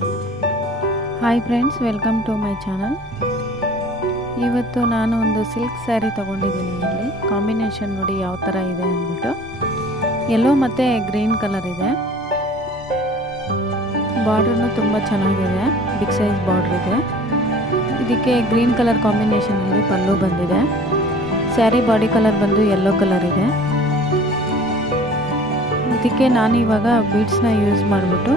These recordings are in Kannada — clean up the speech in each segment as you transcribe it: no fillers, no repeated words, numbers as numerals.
Hi friends, welcome to my channel. ಇವತ್ತು ನಾನು ಒಂದು ಸಿಲ್ಕ್ ಸ್ಯಾರಿ ತೊಗೊಂಡಿದ್ದೀನಿ. ಇಲ್ಲಿ ಕಾಂಬಿನೇಷನ್ ನೋಡಿ ಯಾವ ಥರ ಇದೆ ಅಂದ್ಬಿಟ್ಟು. ಯೆಲ್ಲೋ ಮತ್ತು ಗ್ರೀನ್ ಕಲರ್ ಇದೆ. ಬಾರ್ಡ್ರೂ ತುಂಬ ಚೆನ್ನಾಗಿದೆ, ಬಿಗ್ ಸೈಜ್ ಬಾರ್ಡ್ರ್ ಇದೆ. ಇದಕ್ಕೆ ಗ್ರೀನ್ ಕಲರ್ ಕಾಂಬಿನೇಷನಲ್ಲಿ ಪಲ್ಲು ಬಂದಿದೆ. ಸ್ಯಾರಿ ಬಾಡಿ ಕಲರ್ ಬಂದು ಯೆಲ್ಲೋ ಕಲರ್ ಇದೆ. ಇದಕ್ಕೆ ನಾನು ಇವಾಗ ಬೀಡ್ಸ್ನ ಯೂಸ್ ಮಾಡಿಬಿಟ್ಟು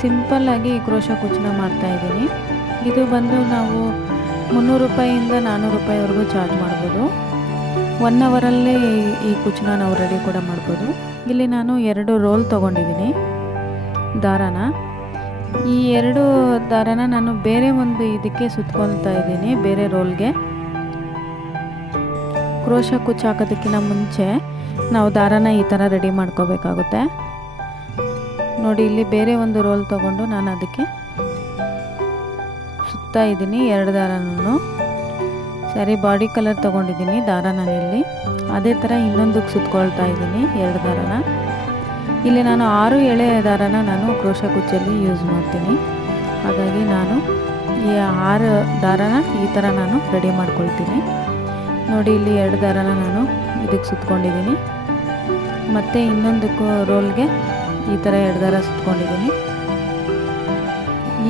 ಸಿಂಪಲ್ಲಾಗಿ ಕ್ರೋಶಾ ಕುಚ್ಚನ್ನ ಮಾಡ್ತಾಯಿದ್ದೀನಿ. ಇದು ಬಂದು ನಾವು 300 ರೂಪಾಯಿಯಿಂದ 400 ರೂಪಾಯಿವರೆಗೂ ಚಾರ್ಜ್ ಮಾಡ್ಬೋದು. 1 ಅವರಲ್ಲಿ ಈ ಕುಚ್ಚನ್ನ ನಾವು ರೆಡಿ ಕೂಡ ಮಾಡ್ಬೋದು. ಇಲ್ಲಿ ನಾನು 2 ರೋಲ್ ತೊಗೊಂಡಿದ್ದೀನಿ ದಾರಾನ. ಈ 2 ದಾರಾನ ನಾನು ಬೇರೆ ಒಂದು ಇದಕ್ಕೆ ಸುತ್ಕೊಳ್ತಾ ಇದ್ದೀನಿ, ಬೇರೆ ರೋಲ್ಗೆ. ಕ್ರೋಶಾ ಕುಚ್ಚು ಹಾಕೋದಕ್ಕಿಂತ ಮುಂಚೆ ನಾವು ದಾರಾನ ಈ ಥರ ರೆಡಿ ಮಾಡ್ಕೋಬೇಕಾಗುತ್ತೆ. ನೋಡಿ, ಇಲ್ಲಿ ಬೇರೆ ಒಂದು ರೋಲ್ ತೊಗೊಂಡು ನಾನು ಅದಕ್ಕೆ ಸುತ್ತಾ ಇದ್ದೀನಿ 2 ದಾರನೂ. ಸ್ಯಾರಿ ಬಾಡಿ ಕಲರ್ ತೊಗೊಂಡಿದ್ದೀನಿ ದಾರ ನಾನಿಲ್ಲಿ. ಅದೇ ಥರ ಇನ್ನೊಂದಕ್ಕೆ ಸುತ್ಕೊಳ್ತಾ ಇದ್ದೀನಿ 2 ದಾರನ. ಇಲ್ಲಿ ನಾನು 6 ಎಳೆ ದಾರನ ನಾನು ಕ್ರೋಶಾ ಕುಚ್ಚಲ್ಲಿ ಯೂಸ್ ಮಾಡ್ತೀನಿ. ಹಾಗಾಗಿ ನಾನು ಈ 6 ದಾರನ ಈ ಥರ ನಾನು ರೆಡಿ ಮಾಡ್ಕೊಳ್ತೀನಿ. ನೋಡಿ, ಇಲ್ಲಿ 2 ದಾರನ ನಾನು ಇದಕ್ಕೆ ಸುತ್ಕೊಂಡಿದ್ದೀನಿ. ಮತ್ತು ಇನ್ನೊಂದಕ್ಕೂ ರೋಲ್ಗೆ ಈ ಥರ 2 ದಾರ ಸುತ್ಕೊಂಡಿದ್ದೀನಿ.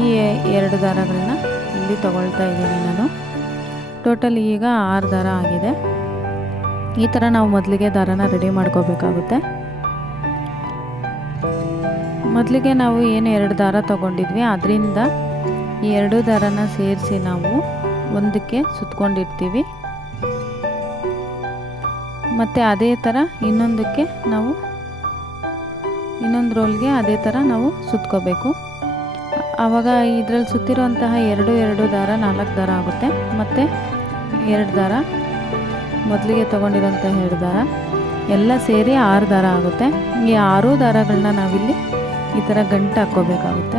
ಈ 2 ದಾರಗಳನ್ನ ಇಲ್ಲಿ ತಗೊಳ್ತಾ ಇದ್ದೀನಿ ನಾನು. ಟೋಟಲ್ ಈಗ 6 ದಾರ ಆಗಿದೆ. ಈ ಥರ ನಾವು ಮೊದಲಿಗೆ ದಾರನ ರೆಡಿ ಮಾಡ್ಕೋಬೇಕಾಗುತ್ತೆ. ಮೊದಲಿಗೆ ನಾವು ಏನು 2 ದಾರ ತೊಗೊಂಡಿದ್ವಿ ಅದರಿಂದ ಈ 2 ದಾರನ ಸೇರಿಸಿ ನಾವು ಒಂದಕ್ಕೆ ಸುತ್ಕೊಂಡಿರ್ತೀವಿ. ಮತ್ತು ಅದೇ ಥರ ಇನ್ನೊಂದಕ್ಕೆ ನಾವು ಇನ್ನೊಂದು ರೋಲ್ಗೆ ಅದೇ ಥರ ನಾವು ಸುತ್ಕೋಬೇಕು. ಆವಾಗ ಇದರಲ್ಲಿ ಸುತ್ತಿರುವಂತಹ 2 ದಾರ 4 ದಾರ ಆಗುತ್ತೆ. ಮತ್ತು 2 ದಾರ ಮೊದಲಿಗೆ ತೊಗೊಂಡಿರೋಂತಹ 2 ದಾರ ಎಲ್ಲ ಸೇರಿ 6 ದಾರ ಆಗುತ್ತೆ. ಈ 6 ದಾರಗಳನ್ನ ನಾವಿಲ್ಲಿ ಈ ಥರ ಗಂಟು ಹಾಕ್ಕೋಬೇಕಾಗುತ್ತೆ.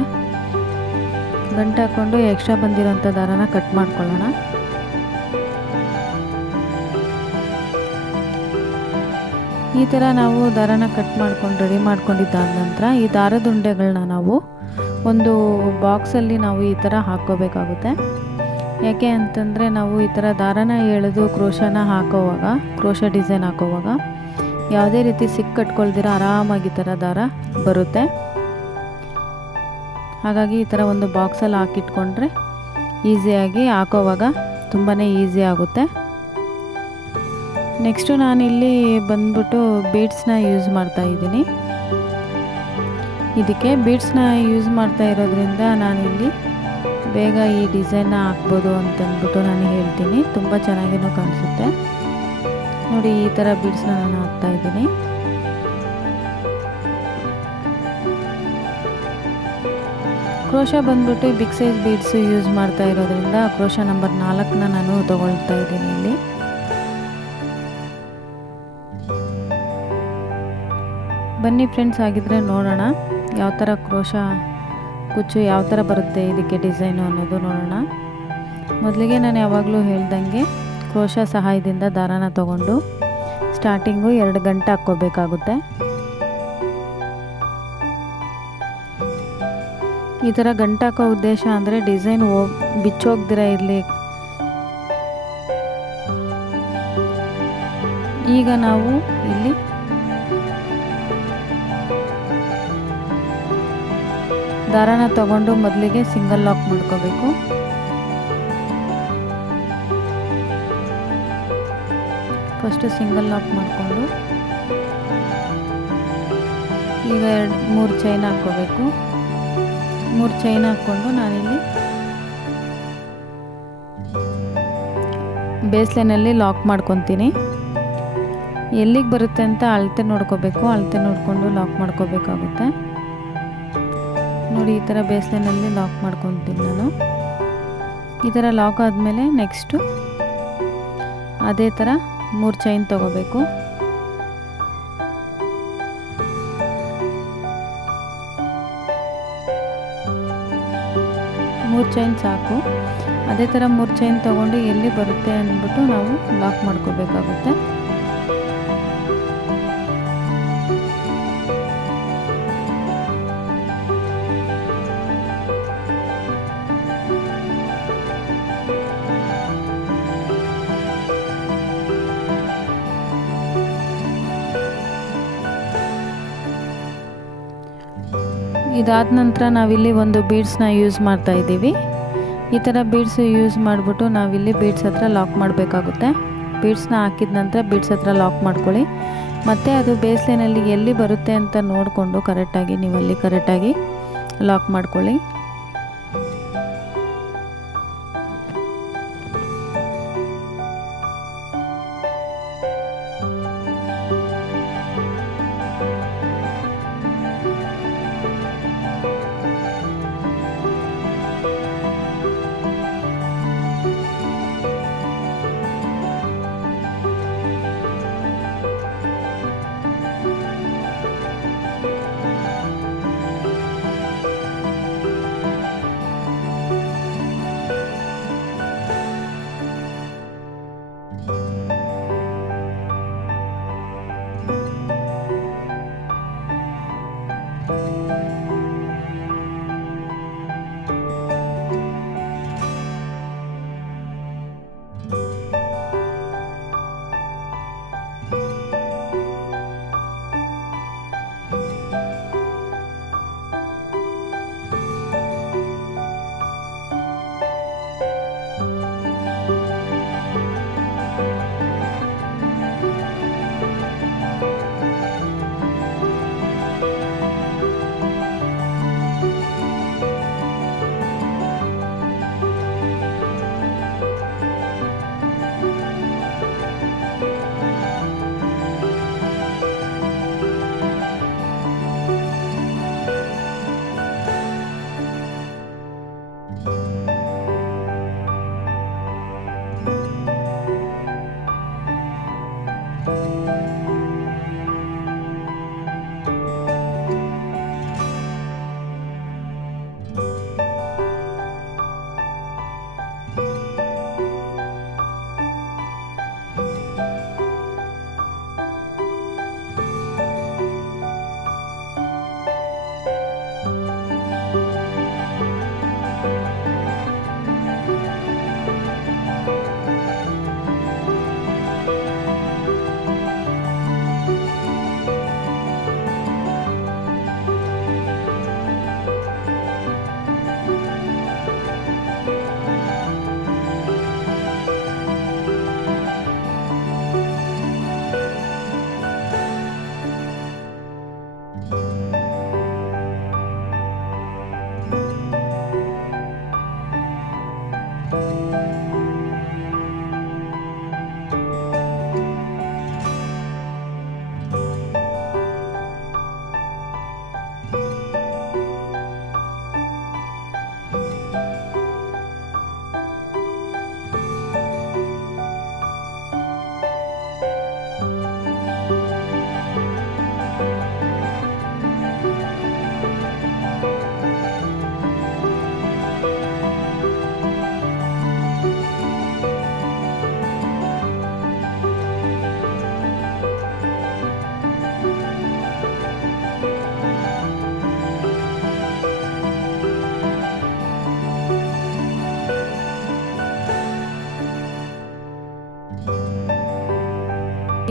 ಗಂಟು ಹಾಕ್ಕೊಂಡು ಎಕ್ಸ್ಟ್ರಾ ಬಂದಿರೋಂಥ ದಾರನ ಕಟ್ ಮಾಡ್ಕೊಳ್ಳೋಣ. ಈ ಥರ ನಾವು ದಾರನ ಕಟ್ ಮಾಡ್ಕೊಂಡು ರೆಡಿ ಮಾಡ್ಕೊಂಡಿದ್ದಾದ ನಂತರ ಈ ದಾರದ ಉಂಡೆಗಳನ್ನ ನಾವು ಒಂದು ಬಾಕ್ಸಲ್ಲಿ ನಾವು ಈ ಥರ ಹಾಕ್ಕೋಬೇಕಾಗುತ್ತೆ. ಯಾಕೆ ಅಂತಂದರೆ ನಾವು ಈ ಥರ ದಾರನ ಎಳೆದು ಕ್ರೋಶಾನ ಹಾಕೋವಾಗ, ಕ್ರೋಶಾ ಡಿಸೈನ್ ಹಾಕೋವಾಗ ಯಾವುದೇ ರೀತಿ ಸಿಕ್ ಕಟ್ಕೊಳ್ದಿರ ಆರಾಮಾಗಿ ಈ ಥರ ದಾರ ಬರುತ್ತೆ. ಹಾಗಾಗಿ ಈ ಥರ ಒಂದು ಬಾಕ್ಸಲ್ಲಿ ಹಾಕಿಟ್ಕೊಂಡ್ರೆ ಈಸಿಯಾಗಿ ಹಾಕೋವಾಗ ತುಂಬಾ ಈಸಿ ಆಗುತ್ತೆ. ನೆಕ್ಸ್ಟು ನಾನಿಲ್ಲಿ ಬಂದ್ಬಿಟ್ಟು ಬೀಡ್ಸ್ನ ಯೂಸ್ ಮಾಡ್ತಾ ಇದ್ದೀನಿ. ಇದಕ್ಕೆ ಬೀಡ್ಸ್ನ ಯೂಸ್ ಮಾಡ್ತಾ ಇರೋದ್ರಿಂದ ನಾನಿಲ್ಲಿ ಬೇಗ ಈ ಡಿಸೈನ್ನ ಹಾಕ್ಬೋದು ಅಂತಂದ್ಬಿಟ್ಟು ನಾನು ಹೇಳ್ತೀನಿ. ತುಂಬ ಚೆನ್ನಾಗಿನೂ ಕಾಣಿಸುತ್ತೆ. ನೋಡಿ, ಈ ಥರ ಬೀಡ್ಸ್ನ ನಾನು ಹಾಕ್ತಾ ಇದ್ದೀನಿ. ಕ್ರೋಶಾ ಬಂದ್ಬಿಟ್ಟು ಬಿಗ್ ಸೈಜ್ ಬೀಡ್ಸ್ ಯೂಸ್ ಮಾಡ್ತಾ ಇರೋದ್ರಿಂದ ಕ್ರೋಶಾ ನಂಬರ್ 4ನ ನಾನು ತೊಗೊಳ್ತಾ ಇದ್ದೀನಿ ಇಲ್ಲಿ. ಬನ್ನಿ ಫ್ರೆಂಡ್ಸ್, ಆಗಿದ್ರೆ ನೋಡೋಣ ಯಾವ ಥರ ಕ್ರೋಶಾ ಕುಚ್ಚು ಯಾವ ಥರ ಬರುತ್ತೆ ಇದಕ್ಕೆ ಡಿಸೈನು ಅನ್ನೋದು ನೋಡೋಣ. ಮೊದಲಿಗೆ ನಾನು ಯಾವಾಗಲೂ ಹೇಳ್ದಂಗೆ ಕ್ರೋಶಾ ಸಹಾಯದಿಂದ ದಾರಾನ ತಗೊಂಡು ಸ್ಟಾರ್ಟಿಂಗು 2 ಗಂಟೆ ಹಾಕ್ಕೋಬೇಕಾಗುತ್ತೆ. ಈ ಥರ ಗಂಟೆ ಹಾಕೋ ಉದ್ದೇಶ ಅಂದರೆ ಡಿಸೈನ್ ಬಿಚ್ಚೋಗ್ದಿರ ಇರಲಿ. ಈಗ ನಾವು ಇಲ್ಲಿ ದಾರಾನ ತಗೊಂಡು ಮೊದಲಿಗೆ ಸಿಂಗಲ್ ಲಾಕ್ ಮಾಡ್ಕೋಬೇಕು. ಫಸ್ಟು ಸಿಂಗಲ್ ಲಾಕ್ ಮಾಡಿಕೊಂಡು ಈಗ 3 ಚೈನ್ ಹಾಕ್ಕೋಬೇಕು. 3 ಚೈನ್ ಹಾಕ್ಕೊಂಡು ನಾನಿಲ್ಲಿ ಬೇಸ್ ಲೈನಲ್ಲಿ ಲಾಕ್ ಮಾಡ್ಕೊತೀನಿ. ಎಲ್ಲಿಗೆ ಬರುತ್ತೆ ಅಂತ ಅಳತೆ ನೋಡ್ಕೋಬೇಕು. ಅಳತೆ ನೋಡಿಕೊಂಡು ಲಾಕ್ ಮಾಡ್ಕೋಬೇಕಾಗುತ್ತೆ. ನೋಡಿ, ಈ ಥರ ಬೇಸ್ ಲೈನಲ್ಲಿ ಲಾಕ್ ಮಾಡ್ಕೊತೀನಿ ನಾನು. ಈ ಥರ ಲಾಕ್ ಆದಮೇಲೆ ನೆಕ್ಸ್ಟು ಅದೇ ಥರ 3 ಚೈನ್ ತೊಗೋಬೇಕು. ಮೂರು ಚೈನ್ ಸಾಕು. ಅದೇ ಥರ 3 ಚೈನ್ ತೊಗೊಂಡು ಎಲ್ಲಿ ಬರುತ್ತೆ ಅಂದ್ಬಿಟ್ಟು ನಾವು ಲಾಕ್ ಮಾಡ್ಕೋಬೇಕಾಗುತ್ತೆ. ಇದಾದ ನಂತರ ನಾವಿಲ್ಲಿ ಒಂದು ಬೀಡ್ಸ್ನ ಯೂಸ್ ಮಾಡ್ತಾ ಇದ್ದೀವಿ. ಈ ಥರ ಬೀಡ್ಸ್ ಯೂಸ್ ಮಾಡಿಬಿಟ್ಟು ನಾವಿಲ್ಲಿ ಬೀಡ್ಸ್ ಹತ್ರ ಲಾಕ್ ಮಾಡಬೇಕಾಗುತ್ತೆ. ಬೀಡ್ಸ್ನ ಹಾಕಿದ ನಂತರ ಬೀಡ್ಸ್ ಹತ್ರ ಲಾಕ್ ಮಾಡ್ಕೊಳ್ಳಿ. ಮತ್ತು ಅದು ಬೇಸ್ ಲೈನಲ್ಲಿ ಎಲ್ಲಿ ಬರುತ್ತೆ ಅಂತ ನೋಡಿಕೊಂಡು ಕರೆಕ್ಟಾಗಿ ನೀವಲ್ಲಿ ಕರೆಕ್ಟಾಗಿ ಲಾಕ್ ಮಾಡ್ಕೊಳ್ಳಿ.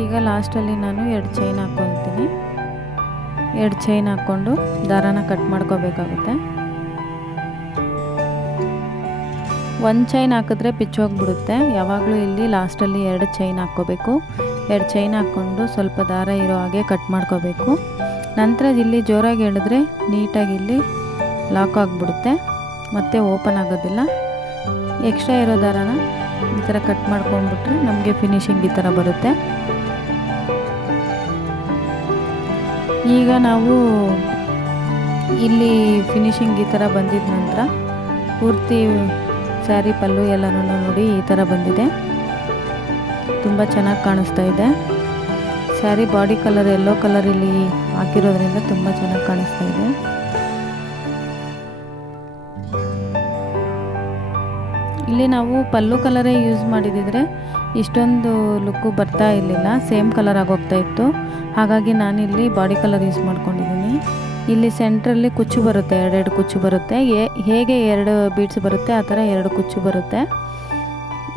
ಈಗ ಲಾಸ್ಟಲ್ಲಿ ನಾನು 2 ಚೈನ್ ಹಾಕ್ಕೊಳ್ತೀನಿ. 2 ಚೈನ್ ಹಾಕ್ಕೊಂಡು ದಾರಾನ ಕಟ್ ಮಾಡ್ಕೋಬೇಕಾಗುತ್ತೆ. 1 ಚೈನ್ ಹಾಕಿದ್ರೆ ಪಿಚ್ಚೋಗ್ಬಿಡುತ್ತೆ. ಯಾವಾಗಲೂ ಇಲ್ಲಿ ಲಾಸ್ಟಲ್ಲಿ 2 ಚೈನ್ ಹಾಕ್ಕೋಬೇಕು. 2 ಚೈನ್ ಹಾಕ್ಕೊಂಡು ಸ್ವಲ್ಪ ದಾರ ಇರೋ ಹಾಗೆ ಕಟ್ ಮಾಡ್ಕೋಬೇಕು. ನಂತರ ಇಲ್ಲಿ ಜೋರಾಗಿ ಎಳೆದ್ರೆ ನೀಟಾಗಿ ಇಲ್ಲಿ ಲಾಕ್ ಆಗಿಬಿಡುತ್ತೆ, ಮತ್ತು ಓಪನ್ ಆಗೋದಿಲ್ಲ. ಎಕ್ಸ್ಟ್ರಾ ಇರೋ ದಾರಾನ ಈ ಥರ ಕಟ್ ಮಾಡ್ಕೊಂಡ್ಬಿಟ್ರೆ ನಮಗೆ ಫಿನಿಶಿಂಗ್ ಈ ಥರ ಬರುತ್ತೆ. ಈಗ ನಾವು ಇಲ್ಲಿ ಫಿನಿಶಿಂಗ್ ಈ ಥರ ಬಂದಿದ ನಂತರ ಪೂರ್ತಿ ಸ್ಯಾರಿ ಪಲ್ಲು ಎಲ್ಲನೂ ನೋಡಿ ಈ ಥರ ಬಂದಿದೆ. ತುಂಬ ಚೆನ್ನಾಗಿ ಕಾಣಿಸ್ತಾ ಇದೆ. Sari body colour yellow colour ಇಲ್ಲಿ ಹಾಕಿರೋದ್ರಿಂದ ತುಂಬ ಚೆನ್ನಾಗಿ ಕಾಣಿಸ್ತಾ ಇದೆ. ಇಲ್ಲಿ ನಾವು ಪಲ್ಲು ಕಲರೇ ಯೂಸ್ ಮಾಡಿದಿದ್ರೆ ಇಷ್ಟೊಂದು ಲುಕ್ಕು ಬರ್ತಾ ಇರಲಿಲ್ಲ, ಸೇಮ್ ಕಲರ್ ಆಗೋಗ್ತಾ ಇತ್ತು. ಹಾಗಾಗಿ ನಾನಿಲ್ಲಿ ಬಾಡಿ ಕಲರ್ ಯೂಸ್ ಮಾಡ್ಕೊಂಡಿದ್ದೀನಿ. ಇಲ್ಲಿ ಸೆಂಟ್ರಲ್ಲಿ ಕುಚ್ಚು ಬರುತ್ತೆ, 2 ಕುಚ್ಚು ಬರುತ್ತೆ. ಹೇಗೆ 2 ಬೀಡ್ಸ್ ಬರುತ್ತೆ ಆ ಥರ 2 ಕುಚ್ಚು ಬರುತ್ತೆ.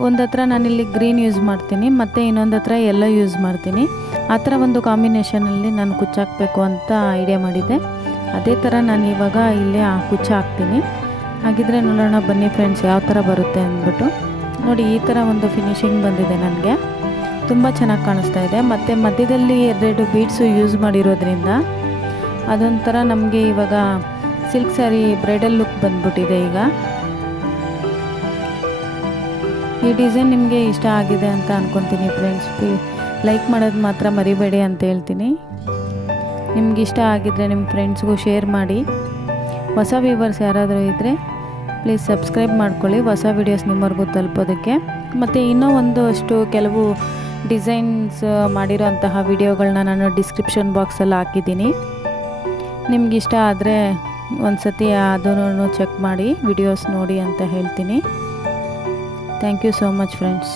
ಒಂದು ಹತ್ರ ನಾನಿಲ್ಲಿ ಗ್ರೀನ್ ಯೂಸ್ ಮಾಡ್ತೀನಿ, ಮತ್ತು ಇನ್ನೊಂದು ಹತ್ರ ಯೆಲ್ಲೋ ಯೂಸ್ ಮಾಡ್ತೀನಿ. ಆ ಥರ ಒಂದು ಕಾಂಬಿನೇಷನಲ್ಲಿ ನಾನು ಕುಚ್ಚು ಹಾಕಬೇಕು ಅಂತ ಐಡಿಯಾ ಮಾಡಿದ್ದೆ. ಅದೇ ಥರ ನಾನು ಇವಾಗ ಇಲ್ಲೇ ಕುಚ್ಚ ಹಾಕ್ತೀನಿ. ಹಾಗಿದ್ರೆ ನೋಡೋಣ ಬನ್ನಿ ಫ್ರೆಂಡ್ಸ್ ಯಾವ ಥರ ಬರುತ್ತೆ ಅಂದ್ಬಿಟ್ಟು. ನೋಡಿ ಈ ಥರ ಒಂದು ಫಿನಿಶಿಂಗ್ ಬಂದಿದೆ ನನಗೆ, ತುಂಬ ಚೆನ್ನಾಗಿ ಕಾಣಿಸ್ತಾ ಇದೆ. ಮತ್ತು ಮಧ್ಯದಲ್ಲಿ 2 ಬೀಡ್ಸು ಯೂಸ್ ಮಾಡಿರೋದ್ರಿಂದ ಅದೊಂಥರ ನಮಗೆ ಇವಾಗ ಸಿಲ್ಕ್ ಸ್ಯಾರಿ ಬ್ರೈಡಲ್ ಲುಕ್ ಬಂದ್ಬಿಟ್ಟಿದೆ. ಈಗ ಈ ಡಿಸೈನ್ ನಿಮಗೆ ಇಷ್ಟ ಆಗಿದೆ ಅಂತ ಅಂದ್ಕೊತೀನಿ ಫ್ರೆಂಡ್ಸ್. ಲೈಕ್ ಮಾಡೋದು ಮಾತ್ರ ಮರಿಬೇಡಿ ಅಂತ ಹೇಳ್ತೀನಿ. ನಿಮ್ಗೆ ಇಷ್ಟ ಆಗಿದ್ದರೆ ನಿಮ್ಮ ಫ್ರೆಂಡ್ಸ್ಗೂ ಶೇರ್ ಮಾಡಿ. ಹೊಸ ವ್ಯೂವರ್ಸ್ ಯಾರಾದರೂ ಇದ್ದರೆ ಪ್ಲೀಸ್ ಸಬ್ಸ್ಕ್ರೈಬ್ ಮಾಡ್ಕೊಳ್ಳಿ, ಹೊಸ ವೀಡಿಯೋಸ್ ನಿಮ್ಮವರೆಗೂ ತಲುಪೋದಕ್ಕೆ. ಮತ್ತು ಇನ್ನೂ ಒಂದಷ್ಟು ಕೆಲವು ಡಿಸೈನ್ಸ್ ಮಾಡಿರೋಂತಹ ವಿಡಿಯೋಗಳನ್ನ ನಾನು ಡಿಸ್ಕ್ರಿಪ್ಷನ್ ಬಾಕ್ಸಲ್ಲಿ ಹಾಕಿದ್ದೀನಿ. ನಿಮಗಿಷ್ಟ ಆದರೆ ಒಂದು ಸತಿ ಅದನ್ನು ಚೆಕ್ ಮಾಡಿ ವಿಡಿಯೋಸ್ ನೋಡಿ ಅಂತ ಹೇಳ್ತೀನಿ. Thank you so much friends.